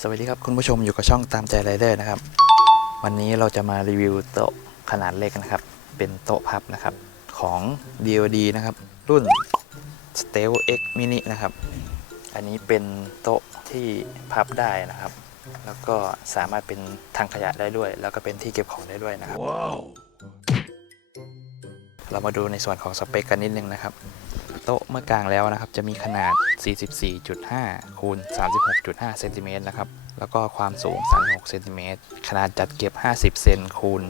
สวัสดีครับคุณผู้ชมอยู่กับช่องตามใจไรเดอร์นะครับ วันนี้เราจะมารีวิวโต๊ะขนาดเล็กนะครับ เป็นโต๊ะพับนะครับของ DoD นะครับ รุ่น s t e l X Mini นะครับ อันนี้เป็นโต๊ะที่พับได้นะครับ แล้วก็สามารถเป็นทางขยะได้ด้วย แล้วก็เป็นที่เก็บของได้ด้วยนะครับเรามาดูในส่วนของสเปคกันนิดนึงนะครับ โต๊ะเมื่อกลางแล้วนะครับ จะมีขนาด 44.5 คูณ 36.5 เซนติเมตรนะครับ แล้วก็ความสูง 36 เซนติเมตร ขนาดจัดเก็บ 50 เซนคูณ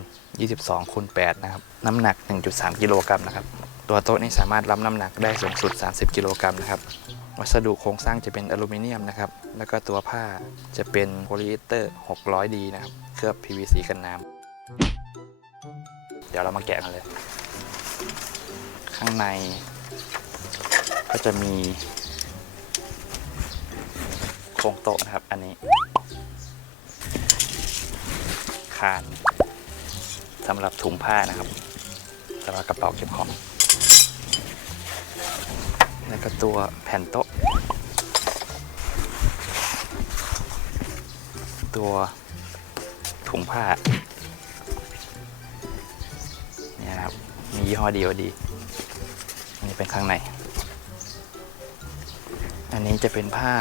22 คูณ 8 นะครับ น้ำหนัก 1.3 กิโลกรัมนะครับ ตัวโต๊ะนี้สามารถรับน้ำหนักได้สูงสุด 30 กิโลกรัมนะครับ วัสดุโครงสร้างจะเป็นอลูมิเนียมนะครับ แล้วก็ตัวผ้าจะเป็นโพลีเอสเตอร์ 600D นะครับ เคลือบ PVC กันน้ำ เดี๋ยวเรามาแกะกันเลย ข้างใน ก็จะมีโครงโต๊ะนะครับ อันนี้ คานสำหรับถุงผ้านะครับสำหรับกระเป๋าเก็บของ แล้วก็ตัวแผ่นโต๊ะ ตัวถุงผ้าเนี่ยนะครับ มียี่ห้อดีวดีอันนี้เป็นข้างใน อันนี้จะเป็นผ้า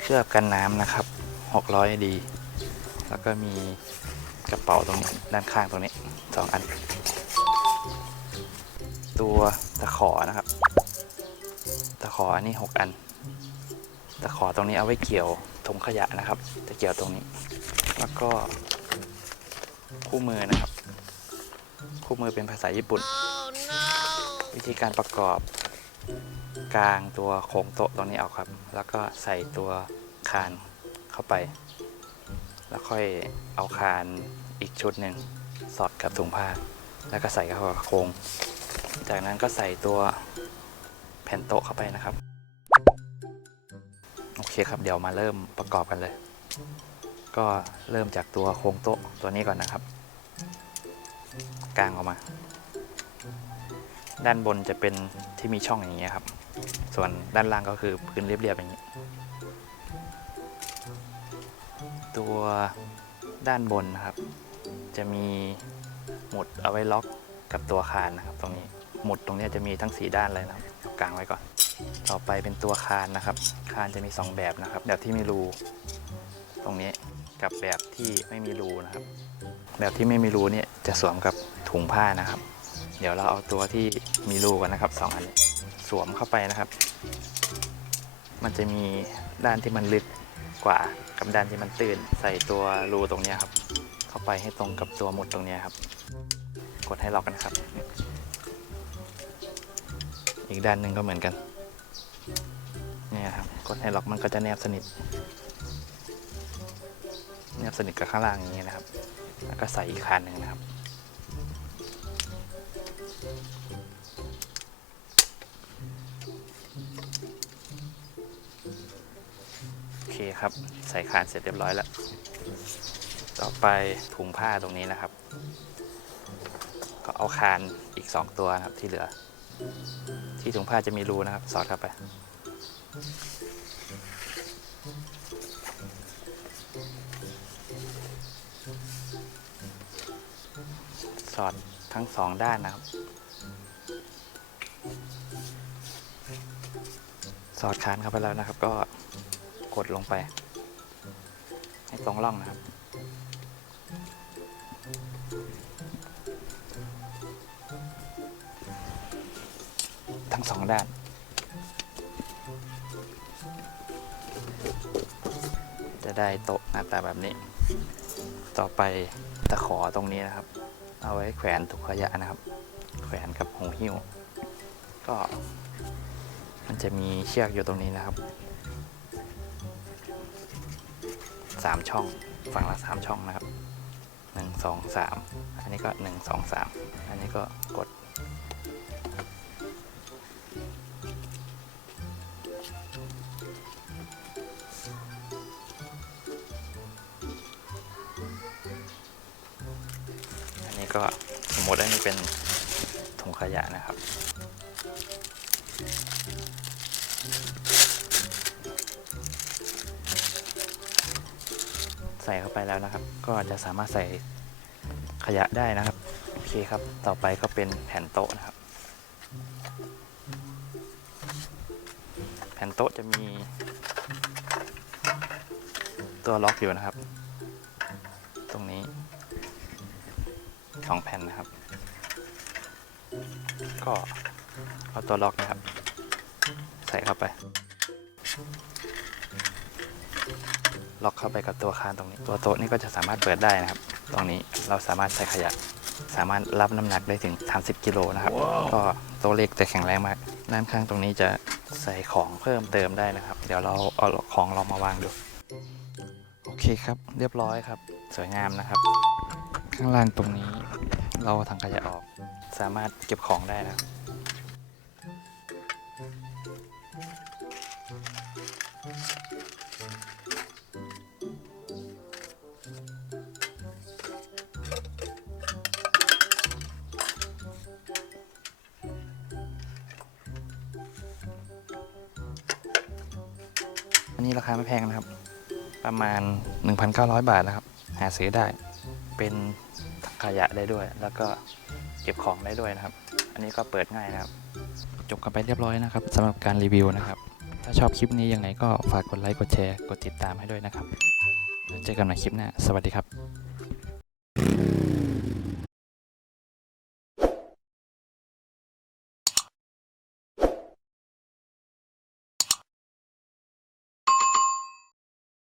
เคลือบกันน้ำนะครับ 600ดี แล้วก็มีกระเป๋าตรงด้านข้างตรงนี้สองอัน ตัวตะขอนะครับ ตะขออันนี้ 6 อัน ตะขอตรงนี้เอาไว้เกี่ยวถุงขยะนะครับ จะเกี่ยวตรงนี้ แล้วก็คู่มือนะครับ คู่มือเป็นภาษาญี่ปุ่น วิธีการประกอบ กลางตัวโครงโต๊ะตรงนี้ออกครับ แล้วก็ใส่ตัวคานเข้าไป แล้วค่อยเอาคานอีกชุดหนึ่งสอดกับถุงผ้า แล้วก็ใส่เข้ากับโครงจากนั้นก็ใส่ตัวแผ่นโต๊ะเข้าไปนะครับ โอเคครับเดี๋ยวมาเริ่มประกอบกันเลย ก็เริ่มจากตัวโครงโต๊ะตัวนี้ก่อนนะครับ กลางออกมา ด้านบนจะเป็นที่มีช่องอย่างเงี้ยครับ ส่วนด้านล่างก็คือพื้นเรียบๆอย่างนี้ ตัวด้านบนนะครับ จะมีหมุดเอาไว้ล็อกกับตัวคานนะครับ ตรงนี้หมุดตรงนี้จะมีทั้งสีด้านเลยนะครับกางไว้ก่อน ต่อไปเป็นตัวคานนะครับ คานจะมีสองแบบนะครับ แบบที่มีรูตรงนี้กับแบบที่ไม่มีรูนะครับ แบบที่ไม่มีรูเนี่ยจะสวมกับถุงผ้านะครับ เดี๋ยวเราเอาตัวที่มีรูกันนะครับสองอันสวมเข้าไปนะครับ มันจะมีด้านที่มันลึกกว่ากับด้านที่มันตื้นใส่ตัวรูตรงนี้ครับ เข้าไปให้ตรงกับตัวหมุดตรงนี้ครับ กดให้ล็อกกันครับ อีกด้านหนึ่งก็เหมือนกันเนี่ยครับ กดให้ล็อกมันก็จะแนบสนิทแนบสนิทกับข้างล่างอย่างนี้นะครับ แล้วก็ใส่อีกคานหนึ่งนะครับ ครับ ใส่คานเสร็จเรียบร้อยแล้ว ต่อไปถุงผ้าตรงนี้นะครับ ก็เอาคานอีก 2 ตัวนะครับที่เหลือ ที่ถุงผ้าจะมีรูนะครับ สอดเข้าไป สอดทั้งสองด้านนะครับ สอดคานเข้าไปแล้วนะครับก็ กดลงไป ให้ตรงร่องนะครับ ทั้งสองด้านจะได้โต๊ะหน้าตาแบบนี้ ต่อไปตะขอตรงนี้นะครับ เอาไว้แขวนถุงขยะนะครับ แขวนกับหูหิ้ว ก็มันจะมีเชือกอยู่ตรงนี้นะครับ สามช่อง ฝั่งละสามช่องนะครับหนึ่งสองสามอันนี้ก็หนึ่งสองสามอันนี้ก็กด อันนี้ก็สมมติอันนี้เป็นถุงขยะนะครับ ใส่เข้าไปแล้วนะครับ ก็จะสามารถใส่ขยะได้นะครับ โอเคครับ ต่อไปก็เป็นแผ่นโต๊ะนะครับ แผ่นโต๊ะจะมีตัวล็อกอยู่นะครับ ตรงนี้สองแผ่นนะครับ ก็เอาตัวล็อกนะครับ ใส่เข้าไป ล็อกเข้าไปกับตัวคานตรงนี้ ตัวโต๊ะนี่ก็จะสามารถเปิดได้นะครับ ตรงนี้เราสามารถใส่ขยะ สามารถรับน้ำหนักได้ถึง 30 กิโลนะครับ ก็โต๊ะเล็กแต่แข็งแรงมาก ด้านข้างตรงนี้จะใส่ของเพิ่มเติมได้นะครับ เดี๋ยวเราเอาของเรามาวางดู โอเคครับ เรียบร้อยครับ สวยงามนะครับ ข้างล่างตรงนี้เราเอาถังขยะออก สามารถเก็บของได้นะครับ นี้ราคาไม่แพงนะครับ ประมาณ 1,900 บาทนะครับ หาซื้อได้ เป็นถังขยะได้ด้วย แล้วก็เก็บของได้ด้วยนะครับ อันนี้ก็เปิดง่ายนะครับ จบกันไปเรียบร้อยนะครับสำหรับการรีวิวนะครับ ถ้าชอบคลิปนี้ยังไงก็ฝากกดไลค์กดแชร์กดติดตามให้ด้วยนะครับแล้วเจอกันใหม่คลิปหน้า สวัสดีครับ